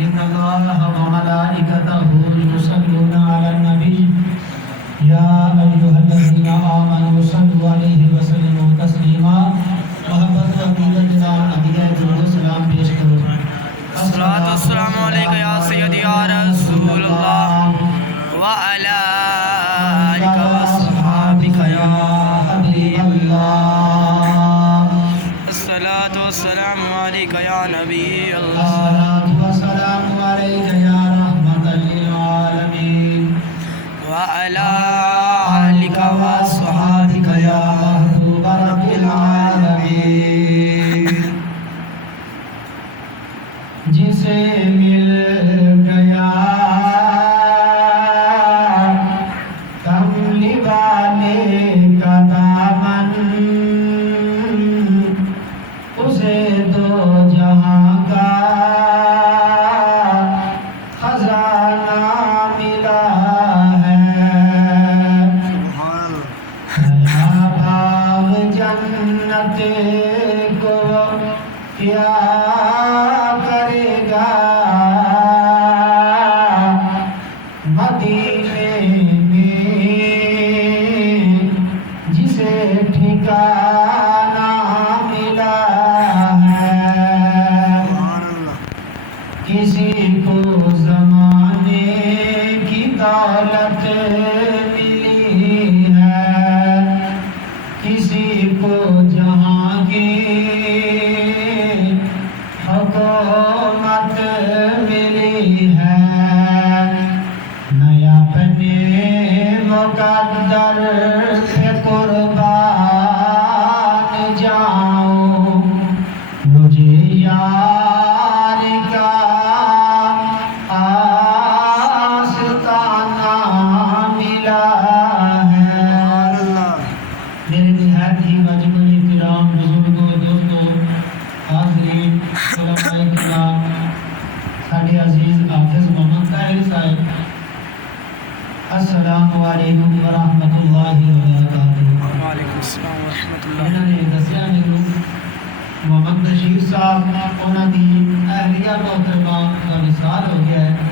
إن الله وملائكته يصلون على النبي يا أيها الذين آمنوا صلوا عليه وسلموا تسليما محبت و عقیدت جناب نبی درود و سلام پیش کرو الصلاۃ والسلام علیک یا سیدی یا رسول اللہ وعلی آلک واصحابک یا حبیب اللہ الصلاۃ والسلام علیک یا نبی اللہ الصلاة والسلام علیک یا رحمت للعالمین وعلی آلک واصحابک یا محبوب رب العالمین جسے مل گیا کملی والے کا دامن اسے دو جہاں کا خزانہ ملا ہے نیا بھاو جنت کو کیا کرے گا مدینے میں جسے ٹھکانہ ملا ہے کسی کو زمانے کی دولت ملی ہے کسی کو جہاں کی حکومت ملی ہے نیا بنے مقدر پہ قربان جاؤں مجھے یار کا آستانہ ملا ہے میرے نہایت ہی واجب الاحترام بزرگوں دوستوں حاضرین علماء کرام ساڈے عزیز حافظ محمد طاہر صاحب السلام علیکم ورحمۃ اللہ وبرکاتہ وعلیکم السلام ورحمۃ اللہ انہوں نے دسیا میرے محمد بشیر صاحب انہوں کی اہلیہ محترمہ کا وصال ہو گیا ہے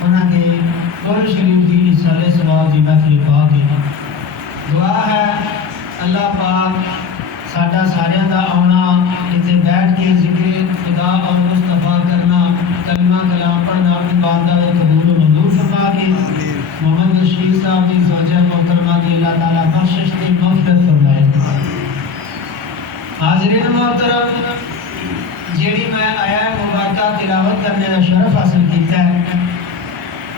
انہوں کے قرآن شریف کی رسالے ثواب کی محفل پا کے دعا ہے اللہ پاک ساڈا سارے دا آنا اتنے بیٹھ کے ذکر خدا اور مصطفیٰ کرنا کلمہ کلام پڑھنا اپنی بندہ قبول و منظور فرما کے محمد بشیر صاحب کی زوجہ محترمہ کی اللہ تعالیٰ بخشش کی مغفرت فرمائے حاضرین محترم جیڑی میں آیا مبارکہ تلاوت کرنے کا شرف حاصل کیتا ہے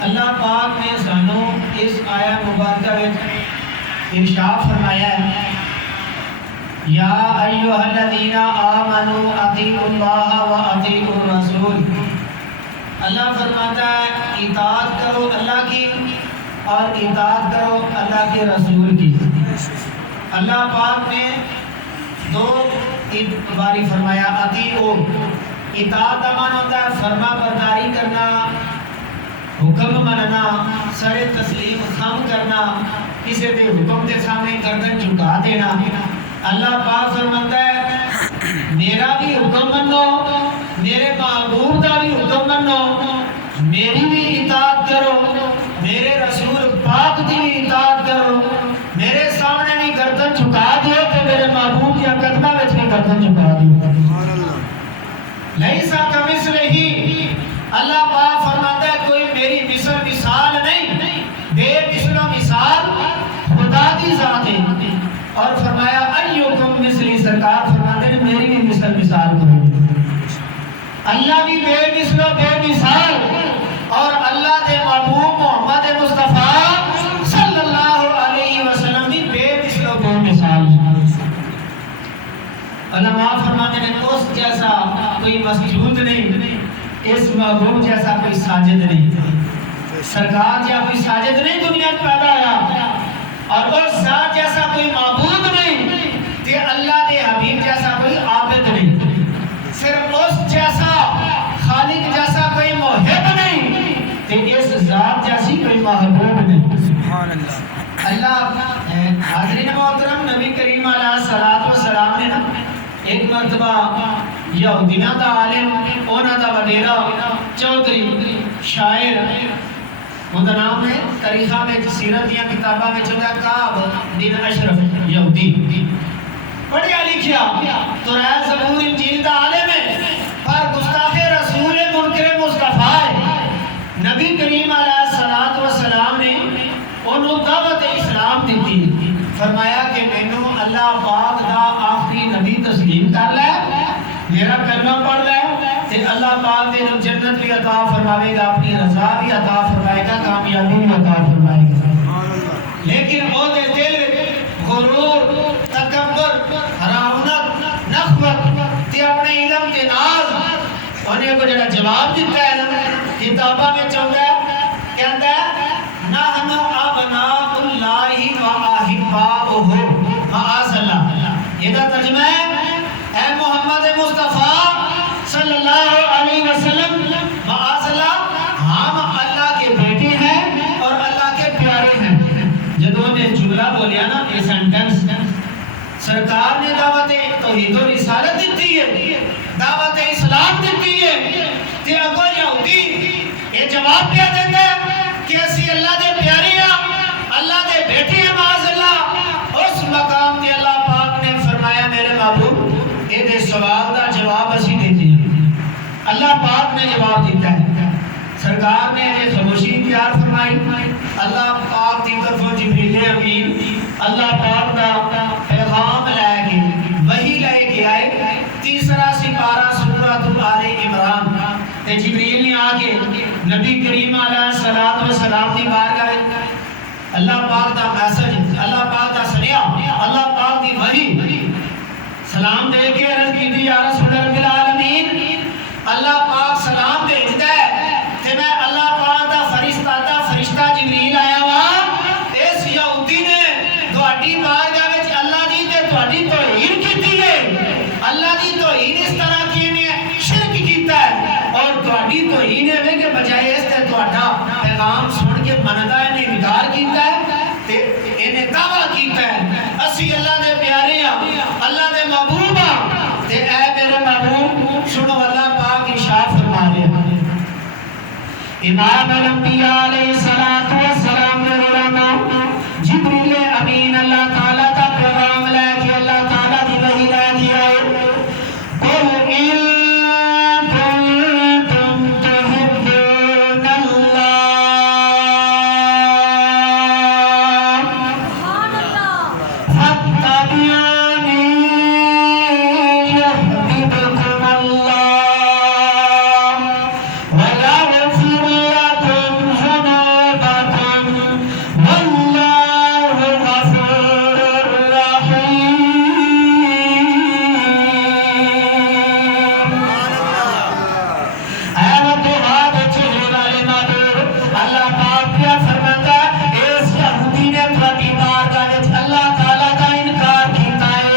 اللہ پاک نے سانو اس آیا مبارکہ وچ ارشاد فرمایا ہے یا ایھا الذین آمنوا اطیعوا اللہ و اطیعوا الرسول اللہ فرماتا ہے اطاعت کرو اللہ کی اور اطاعت کرو اللہ کے رسول کی اللہ پاک نے دو باری فرمایا اطیعوا اطاعت کا معنی ہوتا ہے فرما برداری کرنا حکم مننا سر تسلیم خم کرنا کسی کے حکم کے سامنے گردن جھکا دینا اللہ پاک فرماتا ہے میرا بھی حکم منو میرے محبوب کا بھی حکم منو میری بھی اطاعت کرو میرے رسول پاک کی بھی اطاعت کرو میرے سامنے بھی گردن جھکا دیو تو میرے محبوب یا قدمہ میں بھی گردن جھکا دیو لیسا کمثلہ اللہ پاک فرماتا ہے کوئی میری مثال نہیں بے مثل مثال خدا کی ذات ہے اور فرمایا ایوکم مثلی سرکار فرماتے ہیں میری بھی مثال کرو اللہ بھی بے مثل و بے مثال اور اللہ دے محبوب محمد مصطفیٰ صلی اللہ علیہ وسلم بھی بے مثل و بے مثال علماء فرماتے ہیں اس جیسا کوئی مسجود نہیں اس محبوب جیسا کوئی ساجد نہیں سرکار یا کوئی ساجد نہیں دنیا میں پیدا آیا اور اس ذات جیسا کوئی معبود نہیں کہ اللہ دے حبیب جیسا کوئی عابد نہیں صرف اس جیسا خالق جیسا کوئی محب نہیں کہ اس ذات جیسی کوئی محبوب نہیں سبحان اللہ حاضرین محترم نبی کریم علیہ الصلوۃ والسلام نے نا ایک مرتبہ یہودیاں دا عالم انہاں دا وڈیرا چودھری شاعر ان کا نام ہے تاریخاں میں سیرت دیا کتاباں میں چلتا کعب بن اشرف یہودی پڑھیا لکھیا توریت زبور انجیل دا عالم ہے پر گستاخ رسول منکر مصطفیٰ ہے نبی کریم علیہ الصلوۃ والسلام نے انہوں دعوت اسلام دیتی فرمایا کہ مینوں اللہ پاک دا آخری نبی تسلیم کر لے میرا کلمہ پڑھ لے تے اللہ پاک دے جنت بھی عطا فرمائے گا اپنی رضا بھی عطا فرمائے گا کامیابی بھی عطا فرمائے گا لیکن او دے دل وچ غرور تکبر ہراونت نخوت تے اپنے علم دے ناز انہیں کو جڑا جواب دیتا ہے نا کتاباں میں چاہتا ہے کہتا ہے نحن ابناء اللہ و احباؤہ معاذ اللہ یہ دا ترجمہ ہے اے محمد مصطفیٰ صلی اللہ علیہ وسلم معاذ اللہ ہم اللہ کے بیٹے ہیں اور اللہ کے پیارے ہیں جدوں نے جملہ بولیا نا یہ سینٹنس سرکار نے دعوت توحید و رسالت دیتی ہے دعوت اسلام دیتی ہے کہ اگر یہودی یہ جواب کیا دیتا ہے کہ اسی اللہ دے پیارے ہیں اللہ دے بیٹے ہیں معاذ اللہ اس مقام تے اللہ پاک نے فرمایا میرے محبوب یہ دے سوال دا جواب اسی دیتے ہیں اللہ پاک نے جواب دیتا ہے سرکار نے یہ خاموشی اختیار فرمائی اللہ پاک کی طرف جبریل امین اللہ پاک دا پیغام لے کے وحی لے کے آئے تیسرا سپارہ سورۃ آل عمران تے جبریل نے آ کے نبی کریم علیہ الصلوۃ والسلام دی بارگاہ وچ اللہ پاک دا میسج اللہ پاک دا سنیا اللہ پاک دی وحی سلام دے کے عرض کی یا رسول رب العالمین اللہ پاک سلام بھیجدا ہے تے میں اللہ پاک دا فرشتہ جبریل آیا وا اس یہودی نے تہاڈی بارگاہ وچ اللہ دی تے تہاڈی توہین کیتی ہے اللہ دی توہین اس طرح کی نے شرک کیتا ہے اور تہاڈی توہین ہے کہ بجائے اس تے تہاڈا پیغام سن کے مندا ہے نے انکار کیتا ہے تے اینے دعویٰ کیتا ہے اسی اللہ دے پیارے ہیں اللہ دے محبوب ہیں تے اے میرے محبوب سنو اللہ پاک ارشاد فرما رہے ہیں امام الانبیاء علیہ الصلوۃ والسلام نے علماء جبریل امین اللہ تعالیٰ کا پیغام لے کے اللہ تعالیٰ کی وحی لے کے آئے قل ان کنتم تحبون اللہ فاتبعونی یحببکم اللہ ویغفر لکم ذنوبکم واللہ غفور رحیم اے وقت چہرے والے معبود اللہ پاک کیا فرماتا ہے اس یہودی نے تھوڑی بارگاہ وچ اللہ تعالیٰ کا انکار کیتا ہے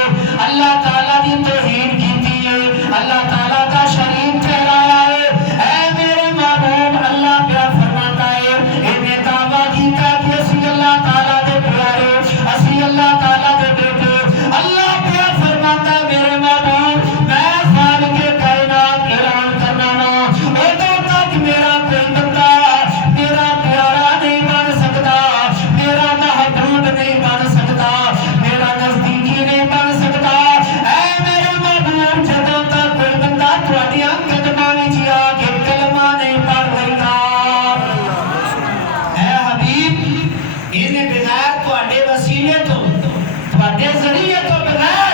اللہ تعالیٰ دی توہین کیتی ہے اللہ تعالیٰ کا شریک ٹھہرایا ہے اے میرے محبوب اللہ کیا فرماتا ہے انہیں دعویٰ کیتا کہ اسی اللہ تعالیٰ دے پیارے اسی اللہ تعالیٰ دے بیٹے اللہ کیا فرماتا ہے میرے محبوب میں خالق کائنات اعلان کرنا وا ادوں تک میرا کوئی بندہ میرا پیارا نہیں بن سکتا میرا محبوب نہیں بن سکتا میرا نزدیکی نہیں بن سکتا اے میرے محبوب جدوں تک کوئی بندہ تہاڈیاں قدماں وچ آ کے کلمہ نہیں پڑھ لیتا اے حبیب انہیں بغیر تہاڈے وسیلے تو تہاڈے ذریعے تو بغیر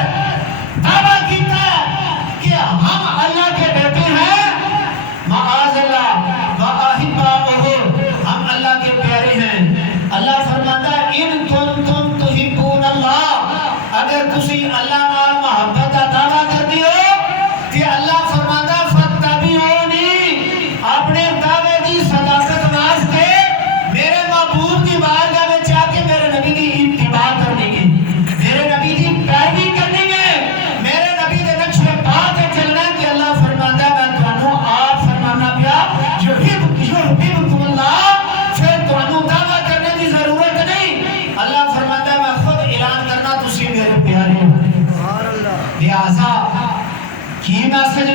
دعویٰ کیتا ہے کہ ہم اللہ کے بیٹے ہیں معاذ اللہ واحباؤہ ہم اللہ کے پیارے ہیں اللہ فرماتا ہے ان کنتم تحبون اللہ اگر تسی اللہ نال محبت کا دعویٰ کرتے ہو کہ اللہ فرماتا ہے فتبعونی اپنے دعوے کی صداقت واسطے میرے محبوب کی بارگاہ میں جا کے میرے نبی کی اتباع کرنے گے میرے نبی کی پیروی کرنے گے میرے نبی کے نقش پا کے چلنا ہے کہ اللہ فرماتا ہے میں تانوں آپ فرمانا پیا یحببکم اللہ پھر تانوں دعویٰ کرنے کی ضرورت نہیں اللہ فرماتا ہے میں خود اعلان کرنا تسی میرے پیارے ہو لہٰذا کی میسج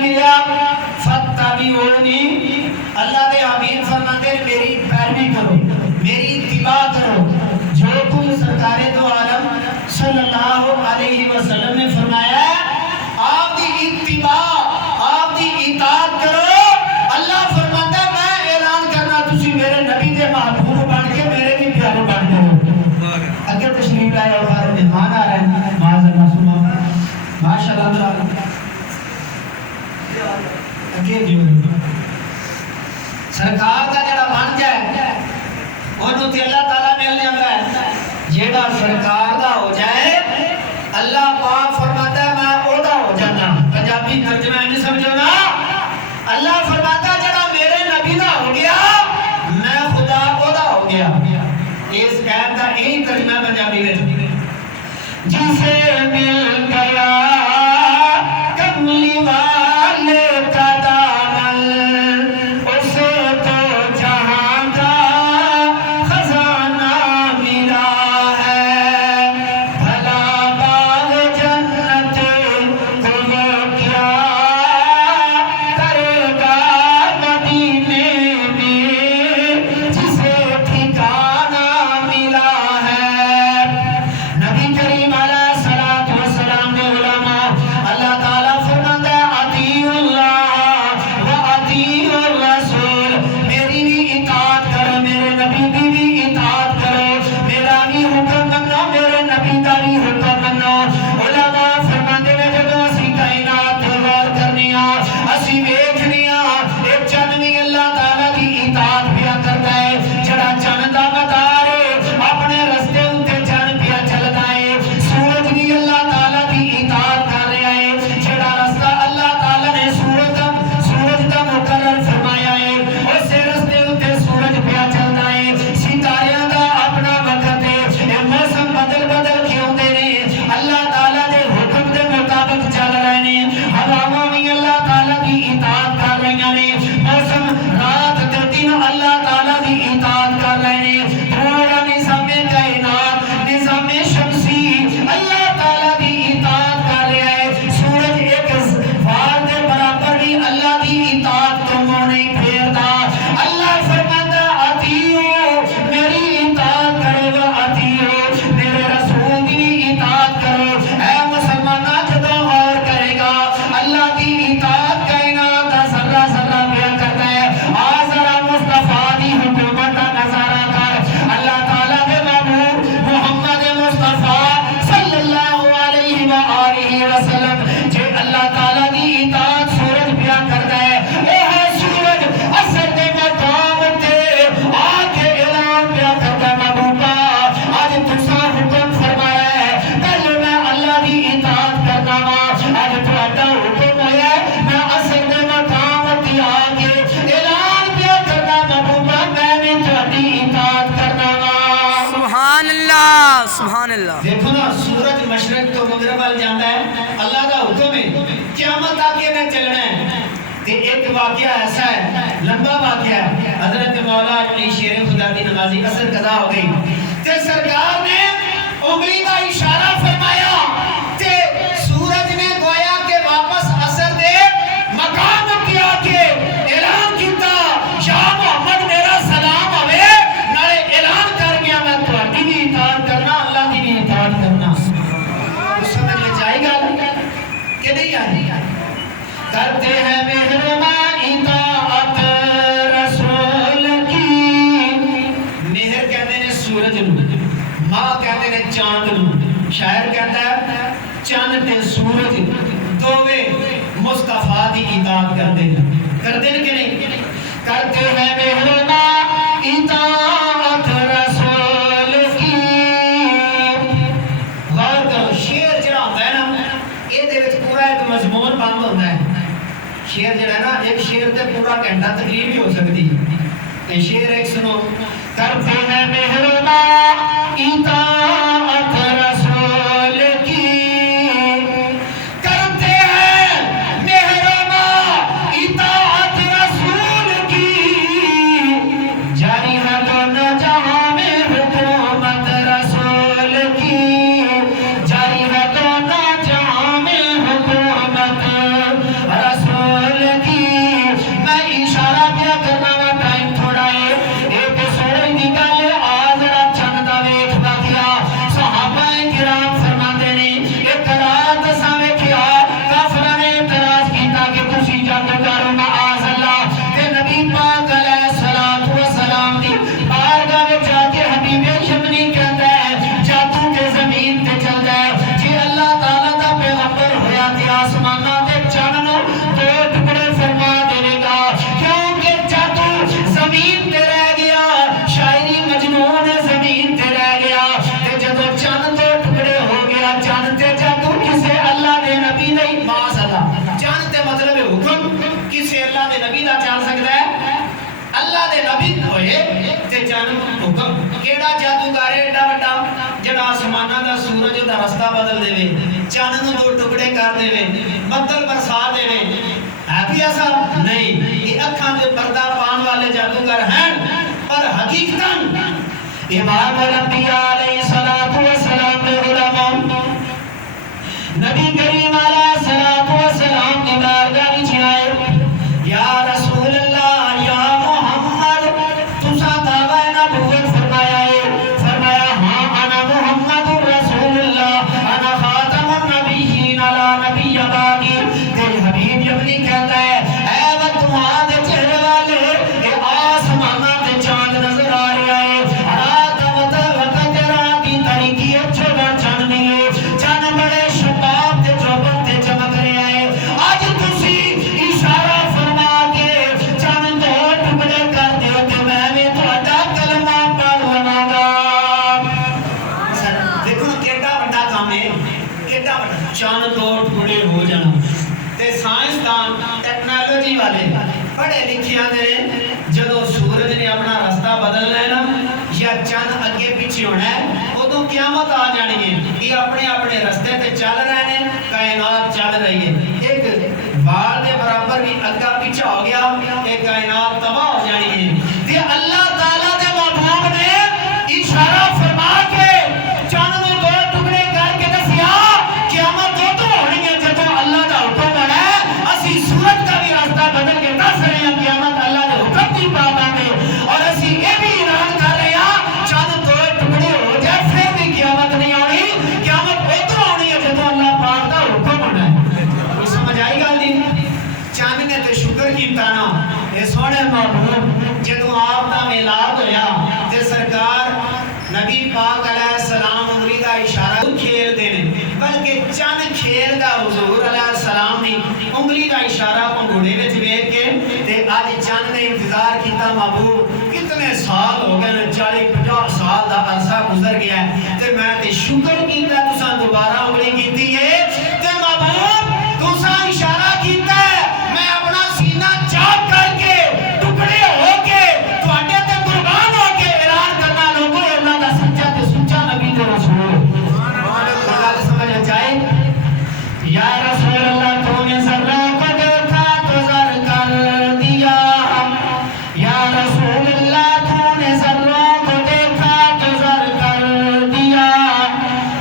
فَاتَّبِعُونِي اللہ دے آمین فرماتے ہیں میری پیروی کرو میری اتباع کرو جو کچھ سرکار دو عالم صلی اللہ علیہ وسلم نے فرمایا آپ دی اتباع آپ دی اطاعت کرو اللہ فرماتا ہے میں اعلان کرنا تسی میرے نبی دے محبوب بن کے میرے بھی پیارے بن گئے اگر تشریف لائے اور ہمارے مہمان آ رہے ہیں معاذ اللہ سبحانہ ماشاء اللہ سرکار کا جڑا بن جائے انہوں تے اللہ تعالیٰ مل جاتا ہے جیڑا سرکار دا ہو جائے اللہ پاک فرماتا ہے میں اودا ہو جانا پنجابی ترجمہ نہیں سمجھو نا اللہ فرماتا ہے جڑا میرے نبی دا ہو گیا میں خدا اودا ہو گیا اس قید کا یہی ترجمہ پنجابی میں جسے مل گیا کملی والے کا دامن اسے تو جہاں کا خزانہ ملا ہے بھلا باغ جنت کو وہ کیا کرے گا مدینے میں جسے ٹھکانہ ملا ہے نبی کریم علیہ الصلوۃ والسلام نے علماء اللہ تعالیٰ فرماتا ہے اطیعوا اللہ و اطیعوا الرسول میری بھی اطاعت کرو میرے نبی کی بھی اطاعت کرو میرا بھی حکم منو میرے نبی کا بھی حکم منو علماء فرماتے ہیں جب اسی کائنات کو غور کرنی اسی ویکھنی ایک چند بھی اللہ تعالیٰ کی اطاعت پیا کرتا ہے جڑا چند دا مدار ہے اپنے رستے اتے چند پیا چلتا ہے سورج بھی اللہ تعالیٰ کی اطاعت کر رہا ہے جڑا رستہ اللہ تعالیٰ نے سورج کا مقرر فرمایا ہے اسے رستے اتے سورج پیا چلتا ہے ستاریاں دا اپنا وقت ہے یہ موسم بدل بدل کے ہوندے نے اللہ تعالیٰ دے حکم دے مطابق چل رہے نے ہواواں بھی اللہ تعالیٰ کی اطاعت کر رہی نے موسم رات تے دن اللہ تعالیٰ کی اطاعت کر رہے نے پورا نظام کائنات نظام شمسی اللہ تعالیٰ کی اطاعت کر رہا ہے سورج ایک وار دے برابر بھی اللہ کی اطاعت کو منہ نہیں پھیرتا اللہ فرماتا اطیعو میری اطاعت کرو گا اطیعو میرے رسول کی اطاعت کرو اے مسلمانہ جدو غور کرے گا اللہ کی اطاعت کائنات کا ذرہ ذرہ پیا کرتا ہے ذرا مصطفیٰ دی حکومت کا نظارہ کر اللہ تعالیٰ کے محبوب محمد مصطفیٰ صلی اللہ علیہ وآلہ وسلم جے اللہ تعالیٰ کی اطاعت سورج پیا کرتا ہے اے ہے سورج اثر دے مقام تے آکے اعلان پیا کرتا ہے محبوبہ آج تسا حکم فرمایا ہے کل میں اللہ کی اطاعت کرنا آج تھوڑا حکم ہویا ہے میں اثر دے مقام تے آکے اعلان پیا کرنا محبوبہ میں بھی تھوڑی اطاعت کرنا سبحان اللہ سبحان اللہ دیکھو نا سورج مشرق تو مغرب وال جاندا ہے اللہ دا حکم ہے قیامت تک میں چلنا ہے تے ایک واقعہ ایسا ہے لمبا واقعہ ہے حضرت مولا علی شیر خدا دی نمازی اثر قضا ہو گئی تے سرکار نے انگلی کا اشارہ فرمایا تے سورج نے گویا کہ واپس اثر دے مقام کیا کہ اعلان کیتا یا محمد میرا سلام ہوے نالے اعلان کر گیا میں تہاڈی بھی اطاعت کرنا اللہ دی بھی اطاعت کرنا سمجھ میں جائے گا کہ نہیں آئی کرتے ہیں مہربان اطاعت رسول کی مہر کہتے ہیں سورج نو ماں کہتے ہیں چاند نو شاعر کہتا ہے چاند تے سورج دوویں مصطفیٰ دی اطاعت کرتے ہیں کہ نہیں کرتے ہیں مہربان اطاعت رسول کی غور کرو شعر جڑا ہوتا ہے نا یہ دے وچ پورا ایک مضمون بند ہوتا ہے شعر جڑا ہے نا ایک شعر تے پورا گھنٹہ تقریر بھی ہو سکتی ہے شعر ایک سنو کرتے ہیں مہربان اطاعت رسول کی کرتے ہیں مہربان اطاعت رسول کی جاری ہے دونوں جہاں میں حکومت رسول کی جاری ہے دونوں جہاں میں حکومت رسول کی میں کسی اللہ دے نبی دا چل سکتا ہے؟ اللہ دے نبی ہوئے تے چن حکم کیڑا جادوگر ایڈا وڈا جڑا آسماناں دا سورج دا رستہ بدل دے چن نوں دو ٹکڑے کر دے بدل برسا دے ہے بھی ایسا نہیں یہ اکھاں دے پردہ پان والے جادوگر ہیں پر حقیقتاً امام الانبیاء علیہ الصلوۃ والسلام دے علماء نبی کریم علیہ الصلوۃ والسلام دی بارگاہ وچ آئے یا رسول اللہ یا محمد تساں دعوی نبوت فرمایا ہے فرمایا ہاں انا محمد رسول اللہ انا خاتم النبیین علی نبی بعدی تیرے حبیب جبری کہتا ہے اے وتواں دے چہرے والے اے آسماناں تے چاند نظر آ رہا ہے رات وقت تیرا کی تاریکی اچھو بن چاند نہیں چاند بڑے شفاف تے چوبن تے چمک رہا ہے آج تسی اشارہ فرما کے چاند دو ٹکڑے کر دیو تے میں بھی تہاڈا کلمہ پڑھ لواں گا دیکھو نا کیڈا بڑا کام ہے کیڈا بڑا چاند دو ٹکڑے ہو جانا تے سائنسدان ٹیکنالوجی والے پڑھے لکھے آندے جدو سورج نے اپنا رستہ بدلنا ہے نا یا چند اگے پیچھے ہونا ہے ادو قیامت آ جانی ہے یہ اپنے اپنے رستے تے چل رہے ہیں کائنات چل رہی ہے ایک بال دے برابر بھی اگا پیچھے ہو گیا یہ کائنات تباہ ہو جانی ہے تے اللہ تعالیٰ دے محبوب نے اشارہ فرما کے چند نو دو ٹکڑے کر کے دسیا قیامت تو ہونی ہے جدو اللہ دا حکم ہونا ہے اسی سورج کا بھی راستہ بدل کے دس رہے ہیں قیامت اللہ دے حکم کی پابند ہے اور اسی یہ بھی اعلان کر رہے ہیں چند دو ٹکڑے ہو جائے پھر بھی قیامت نہیں آنی قیامت ادھر آنی ہے جدو اللہ پاک دا حکم ہونا ہے کوئی سمجھ آئی گل نہیں چند نے تو شکر کیتا نا اے سونے محبوب جدو آپ دا میلاد ہویا تے سرکار نبی پاک علیہ السلام انگلی دا اشارہ کھیل دینے بلکہ چند کھیل دا حضور علیہ السلام نے انگلی دا اشارہ پنگوڑے وچ ویکھ کے تے آج چند نے انتظار کیتا محبوب کتنے سال ہو گئے 40-50 سال دا عرصہ گزر گیا ہے تے میں تے شکر کیتا تساں دوبارہ انگلی کیتی ہے تے محبوب تساں اشارہ کیتا ہے میں اپنا سینہ چاک کر کے ٹکڑے ہو کے تواڈے تے قربان ہو کے اعلان کرنا لوگوں اللہ دا سچا تے سچا نبی تے رسول گل سمجھ جائے یا رسول اللہ تو نے ذرہ کو دیکھا تو زر کر دیا یا رسول اللہ تو نے ذرہ کو دیکھا تو زر کر دیا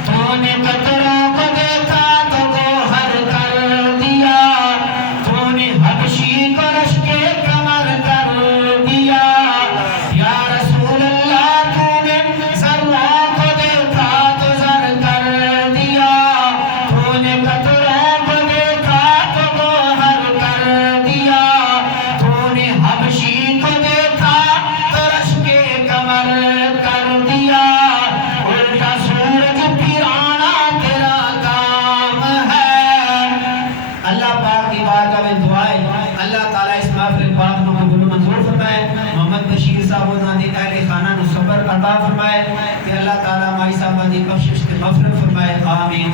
تو نے قطروں کو دیکھا تو گوہر کر دیا تو نے حبشی کو رشک کمر کر دیا یا رسول اللہ تو نے ذرہ کو دیکھا تو زر کر دیا تو نے قطروں کو دیکھا تو گوہر کر دیا تو نے حبشی کو دیکھا تو رشک کمر کر دیا الٹا سورج پھرانا تیرا کام ہے اللہ پاک کی بارگاہ میں دعائیں اللہ تعالیٰ اس محفل پاک کو قبول منظور فرمائے محمد بشیر صاحب و نادی اہل خانہ نو صبر عطا فرمائے کہ اللہ تعالیٰ مائی صاحبہ دی بخشش تے مغفرت فرمائے آمین